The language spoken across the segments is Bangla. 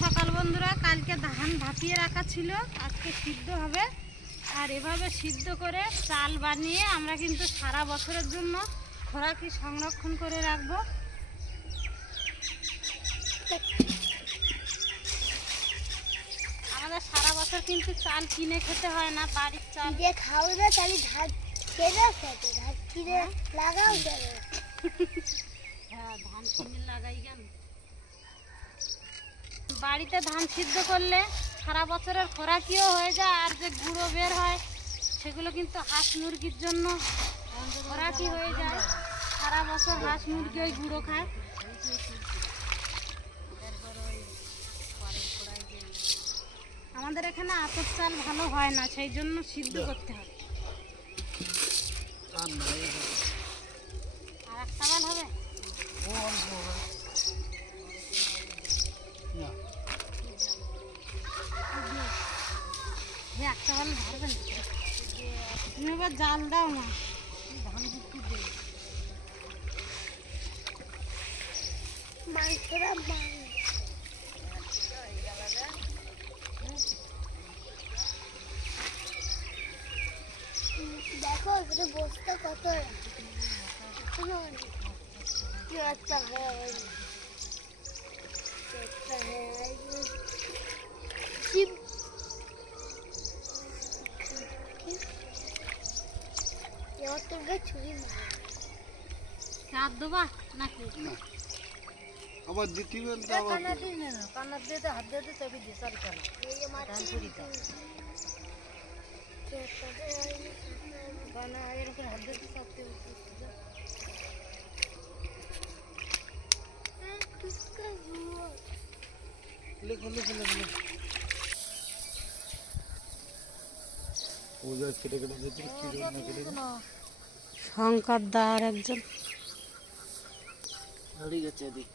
সকাল বন্ধুরা, কালকে ধান ভাপিয়ে রাখা ছিল, আজকে সিদ্ধ হবে। আর এভাবে সিদ্ধ করে চাল বানিয়ে আমরা কিন্তু সারা বছরের জন্য খোরাকি সংরক্ষণ করে রাখবো। আমাদের সারা বছর কিন্তু চাল কিনে খেতে হয় না, বাড়ির চাল দিয়ে খাও না, তাহলে ধান কেনা খেতে ধান কিনে লাগাও যাবে। হ্যাঁ, ধান কিনে লাগাই কেন? বাড়িতে ধান সিদ্ধ করলে সারা বছরের খোরাকিও হয়ে যায়, আর যে গুঁড়ো বের হয় সেগুলো কিন্তু হাঁস মুরগির জন্য খোরাকি হয়ে যায়। সারা বছর হাঁস মুরগি ওই গুঁড়ো খায়। আমাদের এখানে আতপ চাল ভালো হয় না, সেই জন্য সিদ্ধ করতে হয়। আর একটা চাল হবে একটা চাল ধরবেন। তুমি এবার জাল দাও না, ধান বিক্রি দেবে মাংসরা দেখো এখানে বস্তা কত একটা আবার দ্বিতীয় কান্না দিয়ে হাত দিয়ে তবে দিয়ে চারি কানা এরকম হাত দিয়ে চাপতে শঙ্কর দা আর একজন গেছে এদিক।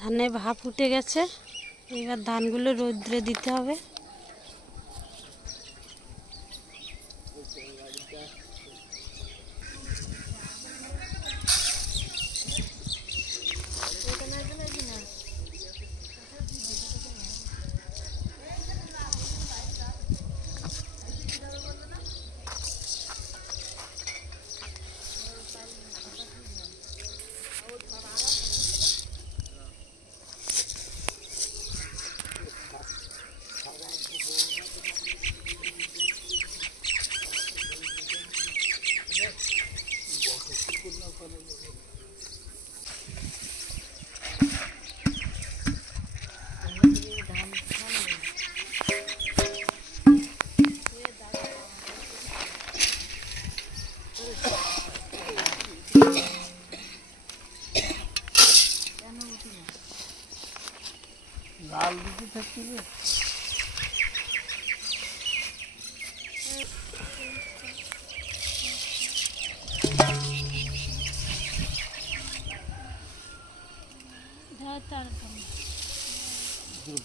ধানে ভাপ উঠে গেছে, এবার ধানগুলো রৌদ্রে দিতে হবে। লাল দিকে থাকছে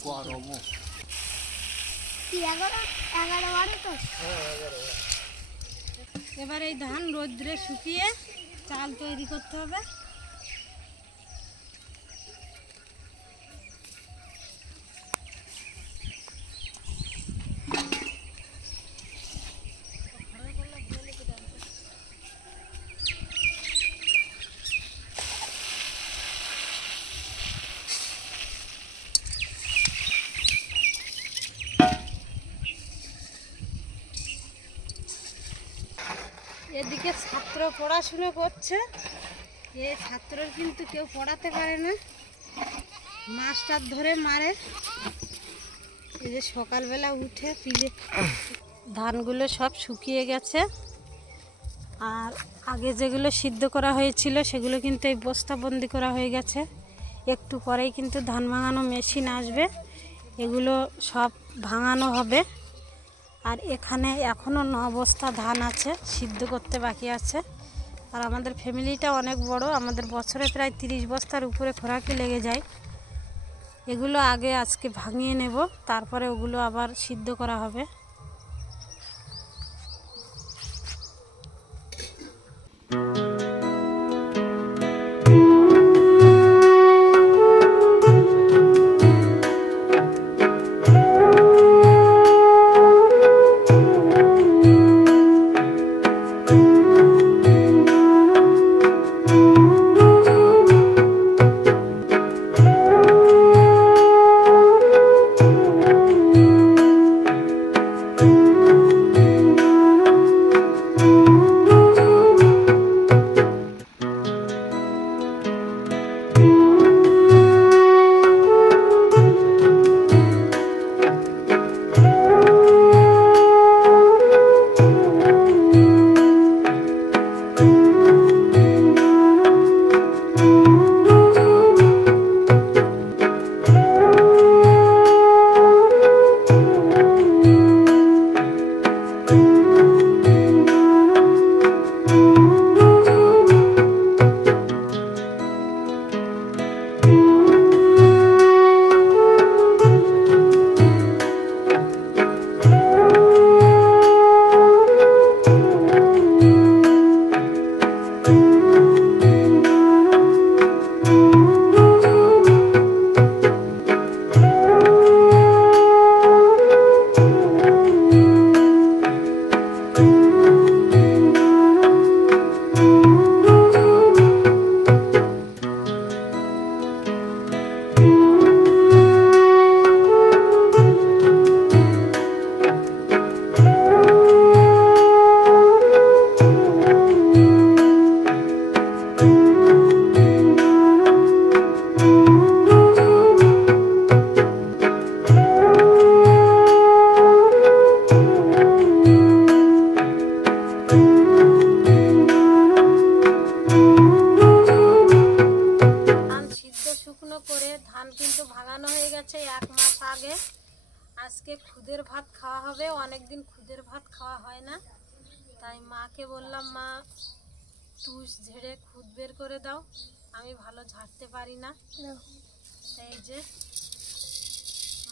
গরম। এবার এই ধান রোদ্রে শুকিয়ে চাল তৈরি করতে হবে। এদিকে ছাত্র পড়াশুনো করছে, এ ছাত্রর কিন্তু কেউ পড়াতে পারে না, মাস্টার ধরে মারে। এই যে সকালবেলা উঠে পিলে ধানগুলো সব শুকিয়ে গেছে, আর আগে যেগুলো সিদ্ধ করা হয়েছিল সেগুলো কিন্তু এই বস্তাবন্দি করা হয়ে গেছে। একটু পরেই কিন্তু ধান ভাঙানো মেশিন আসবে, এগুলো সব ভাঙানো হবে। আর এখানে এখনও 9 বস্তা ধান আছে, সিদ্ধ করতে বাকি আছে। আর আমাদের ফ্যামিলিটা অনেক বড়, আমাদের বছরে প্রায় 30 বস্তার উপরে খোরাকি লেগে যায়। এগুলো আগে আজকে ভাঙিয়ে নেব, তারপরে ওগুলো আবার সিদ্ধ করা হবে। আজকে খুদের ভাত খাওয়া হবে, অনেকদিন খুদের ভাত খাওয়া হয় না, তাই মাকে বললাম মা তুষ ঝেড়ে খুদ বের করে দাও, আমি ভালো ঝাড়তে পারি না। এই যে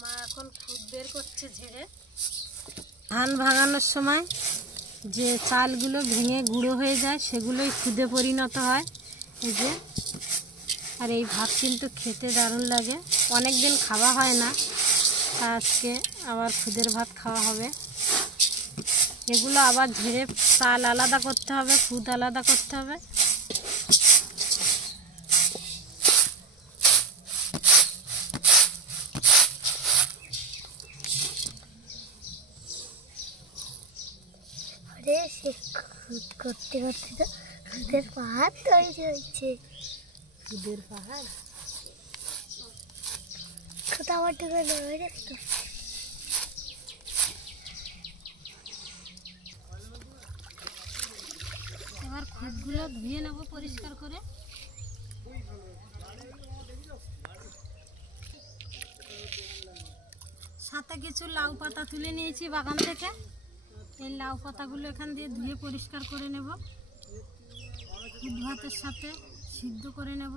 মা এখন খুদ বের করছে ঝেড়ে। ধান ভাঙানোর সময় যে চালগুলো ভেঙে গুঁড়ো হয়ে যায় সেগুলোই খুদে পরিণত হয়। এই যে, আর এই ভাত কিন্তু খেতে দারুণ লাগে, অনেক দিন খাওয়া হয় না, আজকে আবার খুদের ভাত খাওয়া হবে। এগুলো আবার ঝেড়ে চাল আলাদা করতে হবে, খুদ আলাদা করতে হবে। খুদ করতে করতে তো খুদের পাহাড় তৈরি হয়েছে। খুদের পাহাড় কোথাও আমার ঢুকে নেবে তো। এবার খুদগুলো ধুয়ে নেব পরিষ্কার করে। সাথে কিছু লাউ পাতা তুলে নিয়েছি বাগান থেকে, এই লাউ পাতাগুলো এখান দিয়ে ধুয়ে পরিষ্কার করে নেব, খুদ ভাতের সাথে সিদ্ধ করে নেব।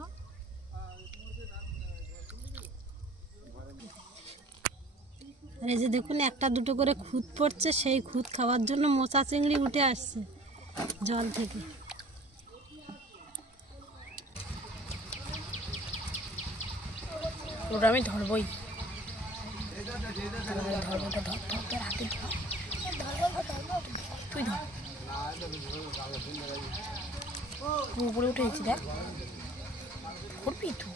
আর এই যে দেখুন একটা দুটো করে খুদ পড়ছে, সেই খুদ খাওয়ার জন্য মোচা চিংড়ি উঠে আসছে জল থেকে। ওটা আমি ধরবই, তুই ধর, উপরে উঠে গেছি, দেখ ধরবি তুই।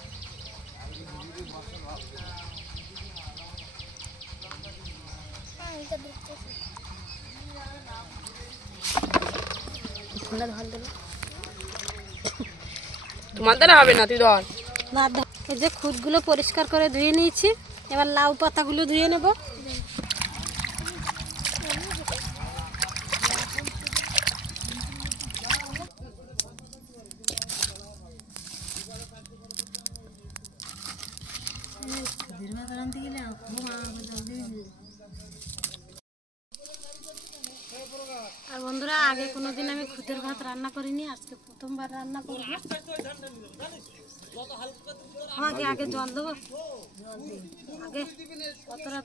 তোমার দ্বারা হবে না, তুই ধর না। এই যে খুদগুলো পরিষ্কার করে ধুয়ে নিয়েছি, এবার লাউ পাতাগুলো ধুয়ে নেব। আর বন্ধুরা, আগে কোনোদিন আমি খুদের ভাত রান্না করিনি, আজকে প্রথমবার রান্না করব। আমাকে আগে জল দেবো, আগে কতটা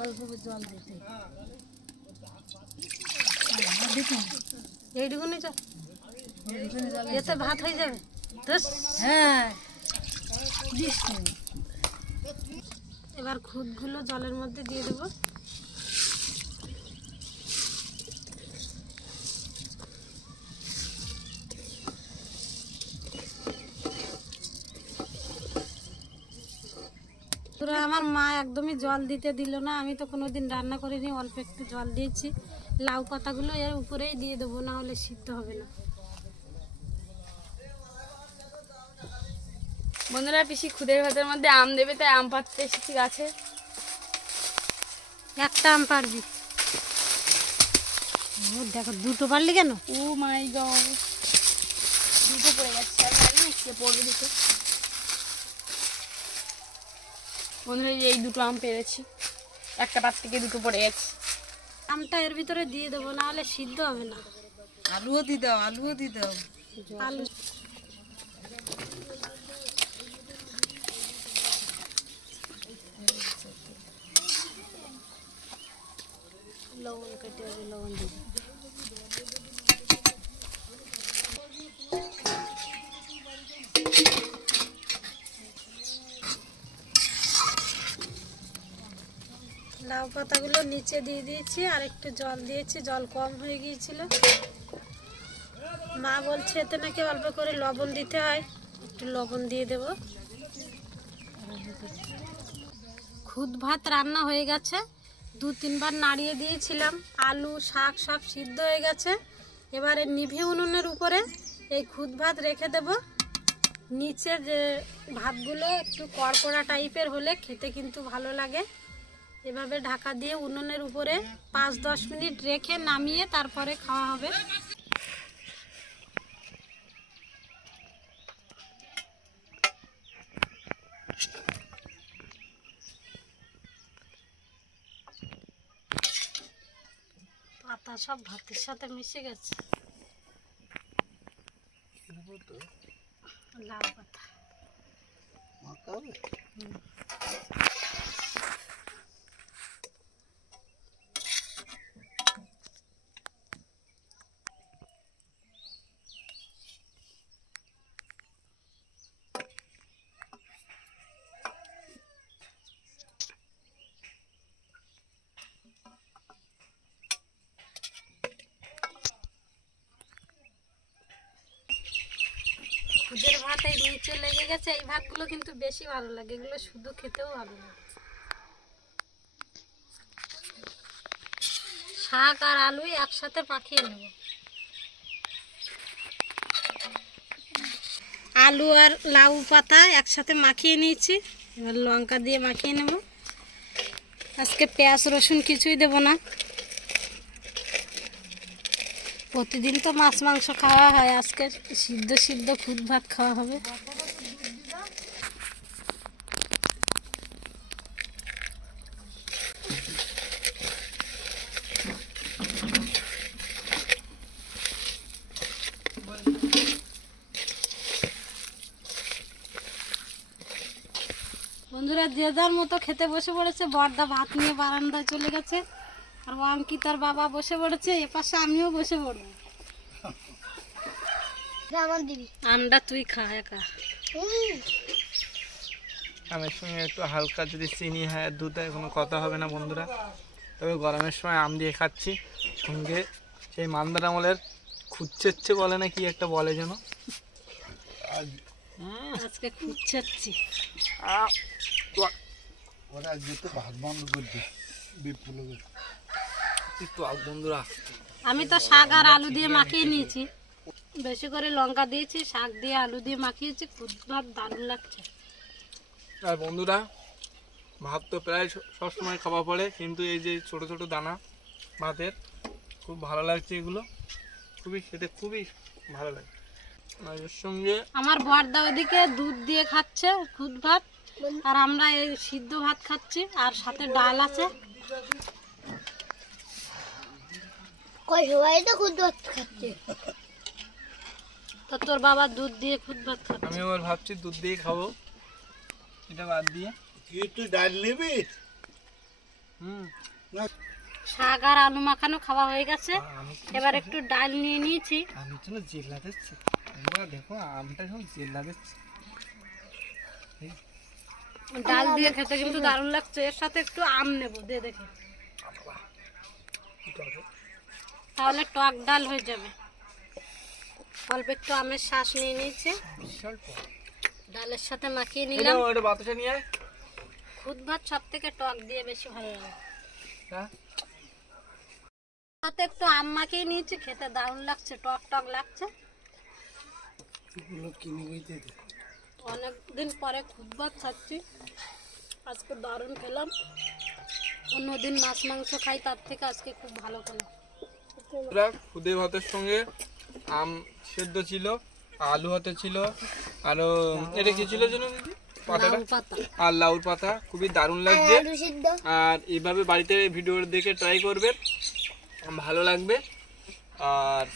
অল্প জল দিতে এইটুকুনি চল, এতে ভাত হয়ে যাবে। হ্যাঁ এবার খুদগুলো জলের মধ্যে দিয়ে দেবো। পুরো আমার মা একদমই জল দিতে দিল না, আমি তো কোনোদিন রান্না করিনি, অল্প একটু জল দিয়েছি। লাউ পাতাগুলো এর উপরেই দিয়ে দেবো, না হলে সিদ্ধ হবে না। বন্ধুরা, পিসি খুদের ভাতের মধ্যে আম দেবে, তাই আম পাড়তে এসেছি গাছে। একটা আম পারবি? ও দেখো, দুটো পারলি কেন? ও মাই গড, দুটো পড়ে যাচ্ছে, আর পারি না, কে পড়বে দুটো। বন্ধুরা, এই দুটো আম পেরেছি, একটা পাশ থেকে দুটো পড়ে গেছে। আমটা এর ভিতরে দিয়ে দেবো, না হলে সিদ্ধ হবে না। আলুও দি দাও, আলুও দি দাও। আলু লবণ কেটে হবে, লবণ দিয়ে দেবো। লাউ পাতাগুলো নিচে দিয়ে দিয়েছি, আর একটু জল দিয়েছি, জল কম হয়ে গিয়েছিল। মা বলছে এতে নাকি অল্প করে লবণ দিতে হয়, একটু লবণ দিয়ে দেব। খুদ ভাত রান্না হয়ে গেছে, 2-3 বার নাড়িয়ে দিয়েছিলাম। আলু শাক সব সিদ্ধ হয়ে গেছে। এবারে নিভে উনুনের উপরে এই খুদ ভাত রেখে দেব। নিচে যে ভাতগুলো একটু কড়কড়া টাইপের হলে খেতে কিন্তু ভালো লাগে। এভাবে ঢাকা দিয়ে উনুনের উপরে 5-10 মিনিট রেখে নামিয়ে তারপরে খাওয়া হবে। পাতা সব ভাতের সাথে মিশে গেছে। লাউ পাতা মাখাবে? খুদের ভাত এই নিচে লেগে গেছে। এই ভাতগুলো কিন্তু বেশি ভালো লাগে, এগুলো শুধু খেতেও ভালো লাগে। শাক আর আলু একসাথে মাখিয়ে নেব। আলু আর লাউ পাতা একসাথে মাখিয়ে নিয়েছি, এবার লঙ্কা দিয়ে মাখিয়ে নেব। আজকে পেঁয়াজ রসুন কিছুই দেব না। প্রতিদিন তো মাছ মাংস খাওয়া হয়, আজকে সিদ্ধ সিদ্ধ খুদ ভাত খাওয়া হবে। বন্ধুরা, যে যার মতো খেতে বসে পড়েছে। বড়দা ভাত নিয়ে বারান্দায় চলে গেছে, আর অঙ্কিতার বাবা বসে পড়েছে। এপাশে আমিও বসে পড়বো। আমার দিবি আমটা তুই খা একা। আমের সঙ্গে একটু হালকা যদি চিনি হয়, দুধ হয়, কোনো কথা হবে না বন্ধুরা। তবে গরমের সময় আম দিয়ে খাচ্ছি, সঙ্গে সেই মান্দার আমলের খুচ্ছেচ্ছে বলে না, কি একটা বলে যেন, আজকে খুঁজছি। ওরা যেতে ভাত বন্ধ করে দিই বিপুলের। একটু বন্ধুরা, আমি তো শাক আর আলু দিয়ে মাখিয়ে নিয়েছি, বেশি করে লঙ্কা দিয়েছি, শাক দিয়ে আলু দিয়ে মাখিয়েছি। খুদ ভাত দারুণ লাগছে। আর বন্ধুরা, ভাত তো প্রায় সবসময় খাওয়া পড়ে, কিন্তু এই যে ছোট ছোট দানা ভাতের খুব ভালো লাগছে, এগুলো খুবই খেতে খুবই ভালো লাগে। আর এর সঙ্গে আমার বড়দা ওদিকে দুধ দিয়ে খাচ্ছে খুদ ভাত, আর আমরা এই সিদ্ধ ভাত খাচ্ছি, আর সাথে ডাল আছে। কই সবাই তো খুদ ভাত খাচ্ছে। তো তোর বাবা দুধ দিয়ে খুদ ভাত খাচ্ছে। আমি আবার ভাবছি দুধ দিয়ে খাবো, এটা বাদ দিয়ে। কি তুই ডাল নিবি? হুম, শাক আর আলু মাখানো খাওয়া হয়ে গেছে। আমি এবার একটু ডাল নিয়ে নিয়েছি। আমি জন্য জেলা দিচ্ছি, তোমরা দেখো আমটা এখন জেলা দিচ্ছি। ডাল দিয়ে খেতে কিন্তু দারুণ লাগছে। এর সাথে একটু আম নেবো, দিয়ে দেখি, তাহলে টক ডাল হয়ে যাবে। অল্প একটু আমের শ্বাস নিয়ে নিয়েছে, বিশাল টক। ডালের সাথে মাখিয়ে এই নিলাম। নাও, এটা বাতাসা নিয়ে আয়। খুদ ভাত সব থেকে টক দিয়ে বেশি ভালো লাগে। হ্যাঁ সাথে একটু আম মাখিয়ে নিয়েছি, খেতে দারুণ লাগছে, টক টক লাগছে। এগুলো কিনে গিয়ে দে। অনেকদিন পরে খুদ ভাত খাচ্ছি, আজকে দারুণ খেলাম। অন্যদিন মাছ মাংস খাই, তার থেকে আজকে খুব ভালো খেলাম। বন্ধুরা, খুদে ভাতের সঙ্গে আম সেদ্ধ ছিল, আলু হাতে ছিল, আরো এটা কি ছিল যেন দিদি, পাতাটা, লাউ পাতা। আর লাউর পাতা, খুবই দারুণ লাগছে। আলু সিদ্ধ। আর এইভাবে বাড়িতে ভিডিও দেখে ট্রাই করবেন, ভালো লাগবে। আর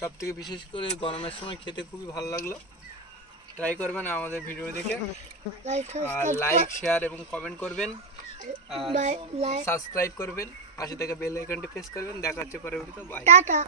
সব থেকে বিশেষ করে গরমের সময় খেতে খুবই ভালো লাগলো। ট্রাই করবেন আমাদের ভিডিও দেখে, আর লাইক শেয়ার এবং কমেন্ট করবেন, আর সাবস্ক্রাইব করবেন, পাশে থেকে বেল আইকনটি প্রেস করবেন। দেখা হচ্ছে পরের ভিডিওতে। বাই। টাটা।